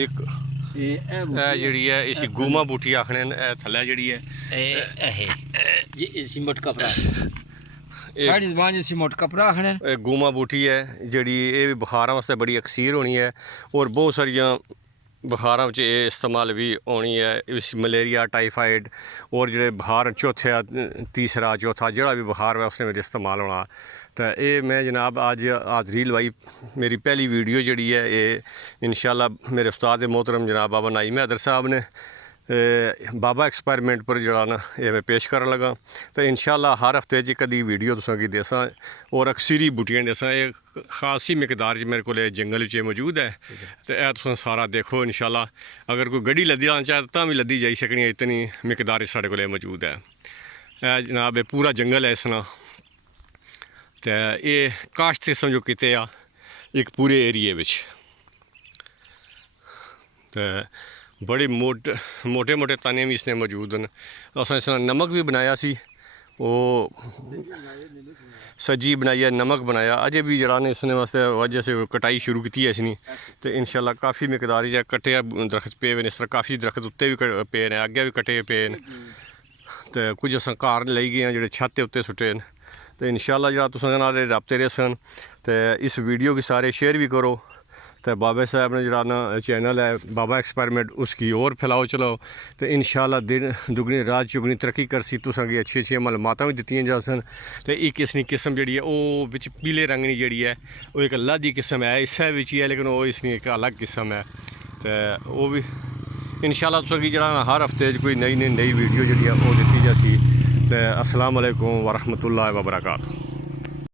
एक ਜਿਹੜੀ ਹੈ ਇਸੀ ਗੂਮਾ ਬੂਟੀ ਆਖਣੇ ਇਹ ਥੱਲੇ ਜਿਹੜੀ ਹੈ ਇਹ ਸਿਮਟ ਕਪੜਾ ਸਾਡੀ ਜ਼ਬਾਨ 'ਚ ਸਿਮਟ ਕਪੜਾ ਆਖਣੇ ਇਹ ਗੂਮਾ ਬੂਟੀ ਹੈ ਜਿਹੜੀ ਇਹ ਵੀ ਬੁਖਾਰਾਂ ਵਾਸਤੇ ਬੜੀ ਅਕਸੀਰ ਹੋਣੀ ਹੈ ਔਰ ਬਹੁਤ ਸਾਰੀਆਂ ਬੁਖਾਰਾਂ ਵਿੱਚ ਇਹ ਇਸਤੇਮਾਲ ਵੀ ਹੋਣੀ ਹੈ ਇਸ ਮਲੇਰੀਆ ਟਾਈਫਾइड और ਜਿਹੜੇ ਬੁਖਾਰ ਚੌਥਾ ਤੀਸਰਾ ਚੌਥਾ ਜਿਹੜਾ ਵੀ ਬੁਖਾਰ ਹੈ ਉਸਨੇ ਵਿੱਚ ਇਸਤੇਮਾਲ ਹੋਣਾ तो ये मैं जनाब आज हाज़री लवाई मेरी पहली वीडियो जी है ये इंशाल्लाह मेरे उस्ताद मोहतरम जनाब बाबा नाइम हैदर साहब ने बाबा एक्सपेरिमेंट पर जरा ना ये मैं पेश कर लगा तो इंशाल्लाह हर हफ्ते च कदी वीडियो तुसा की देसा और अक्सरी बूटियां देसा एक खासी मकदार मेरे को जंगल च मौजूद है तो यह तुम सारा देखो इंशाल्लाह अगर कोई गड्डी लद्दी लाना चाहे तो भी लद्दी जाई सकनी है इतनी मकदार साढ़े को मौजूद है जनाब ये पूरा जंगल है इसना तो ये काश्त से समझो किते आ एक पूरे एरिए विच तो बड़े मोटे मोटे ताने भी इसने मौजूद हैं असां इसने नमक भी बनाया सी वो सज्जी बनाई है नमक बनाया अजे भी जरा ने इसने वास्ते वजह से कटाई शुरू की है इसनी तो इंशाल्लाह काफ़ी मकदार च कट्टे दरख्त पे इस तरह काफ़ी दरख्त उत्ते भी पे ने अगे भी कटे पे तो कुछ असां घर लाई गए हैं जेह्ड़े छत उत्ते सुट्टे न तो इंशाल्लाह जरा तुसां नाल राबते रेसन तो इस वीडियो की सारे शेयर भी करो तो बाबा साहब ने जरा ना चैनल है बाबा एक्सपेरिमेंट उसकी और फैलाओ चलाओ तो इंशाल्लाह दिन दुगनी रात चुगनी तरक्की करसी तुसां गी अच्छी अच्छी मालूमातां भी दित्तियां जासन तो एक इसनी किस्म जी है वो बिच पीले रंग की जी है वो एक अल्लाह की किस्म है इस बिच ही है लेकिन वो इसनी एक अलग किस्म है तो वो भी इंशाल्लाह तुसां गी जरा हर हफ्ते कोई नई वीडियो जी है वो दित्ती जासी तो अस्सलाम वालेकुम वरहमतुल्लाहि वबरकातुहू।